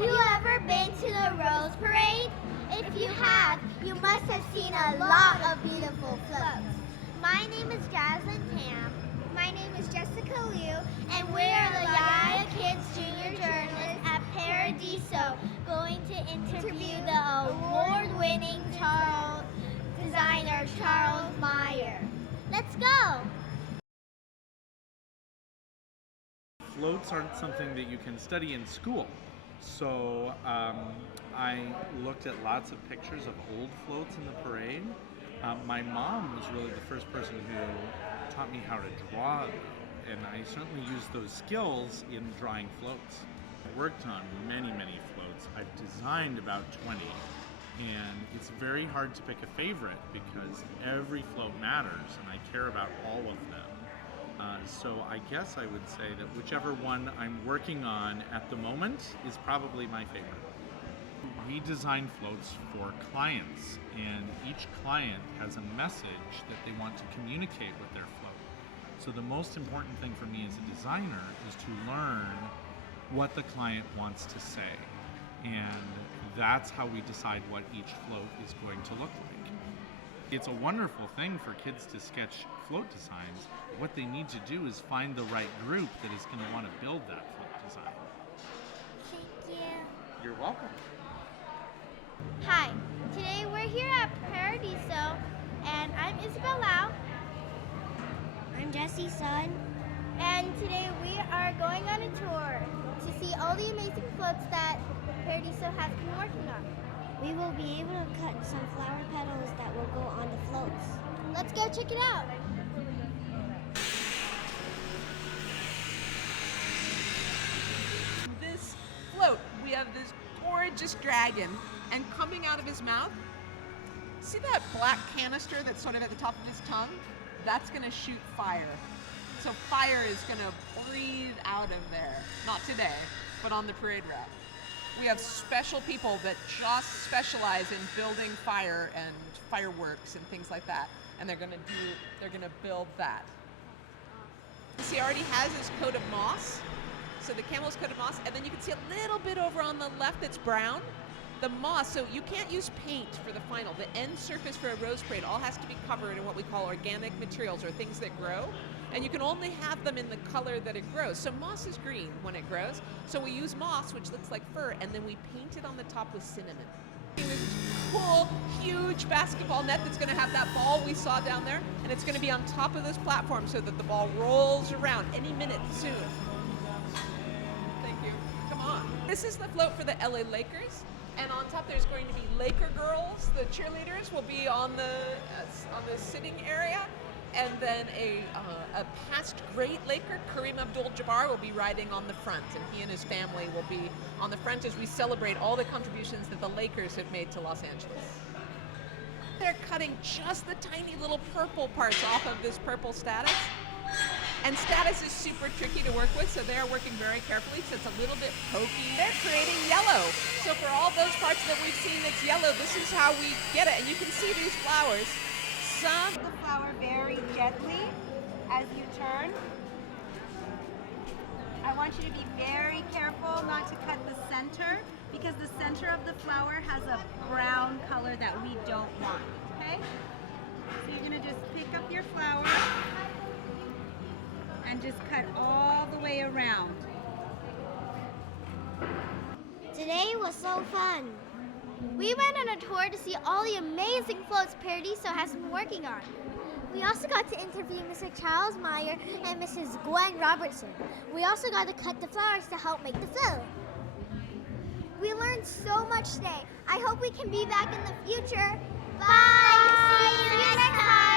you ever been to the Rose Parade? If you have, you must have seen a lot of beautiful floats. My name is Jaslyn Tam. My name is Jessica Liu, and we are the JaJa Kids Junior Journalists at Paradiso, going to interview the award-winning designer Charles Meier. Let's go! Floats aren't something that you can study in school. So I looked at lots of pictures of old floats in the parade. My mom was really the first person who taught me how to draw them, and I certainly used those skills in drawing floats. I worked on many floats. I've designed about 20, and it's very hard to pick a favorite because every float matters, and I care about all of them. So I guess I would say that whichever one I'm working on at the moment is probably my favorite. We design floats for clients, and each client has a message that they want to communicate with their float. So the most important thing for me as a designer is to learn what the client wants to say, and that's how we decide what each float is going to look like. It's a wonderful thing for kids to sketch float designs. What they need to do is find the right group that is going to want to build that float design. Thank you. You're welcome. Hi, today we're here at Paradiso, and I'm Isabel Lau. I'm Jessie Sun. And today we are going on a tour to see all the amazing floats that Paradiso has been working on. We will be able to cut some flower petals that will go on the floats. Let's go check it out. This float, we have this gorgeous dragon, and coming out of his mouth, see that black canister that's sort of at the top of his tongue? That's gonna shoot fire. So fire is gonna breathe out of there. Not today, but on the parade route. We have special people that just specialize in building fire and fireworks and things like that. And they're gonna build that. See, he already has his coat of moss. So the camel's coat of moss, and then you can see a little bit over on the left that's brown. The moss, so you can't use paint for the final. The end surface for a rose parade all has to be covered in what we call organic materials, or things that grow. And you can only have them in the color that it grows. So moss is green when it grows. So we use moss, which looks like fur, and then we paint it on the top with cinnamon. This cool, huge basketball net that's gonna have that ball we saw down there, and it's gonna be on top of this platform so that the ball rolls around any minute soon. Thank you. Come on. This is the float for the LA Lakers. And on top there's going to be Laker girls. The cheerleaders will be on the sitting area. And then a past great Laker, Kareem Abdul-Jabbar, will be riding on the front, and he and his family will be on the front as we celebrate all the contributions that the Lakers have made to Los Angeles. They're cutting just the tiny little purple parts off of this purple status. And status is super tricky to work with, so they're working very carefully, so it's a little bit pokey. They're creating yellow. So for all those parts that we've seen that's yellow, this is how we get it. And you can see these flowers. Some the flower very gently as you turn. I want you to be very careful not to cut the center, because the center of the flower has a brown color that we don't want, okay? So you're gonna just pick up your flower and just cut all the way around. Today was so fun. We went on a tour to see all the amazing floats Paradiso has been working on. We also got to interview Mr. Charles Meier and Mrs. Gwen Robertson. We also got to cut the flowers to help make the float. We learned so much today. I hope we can be back in the future. Bye! See you next time!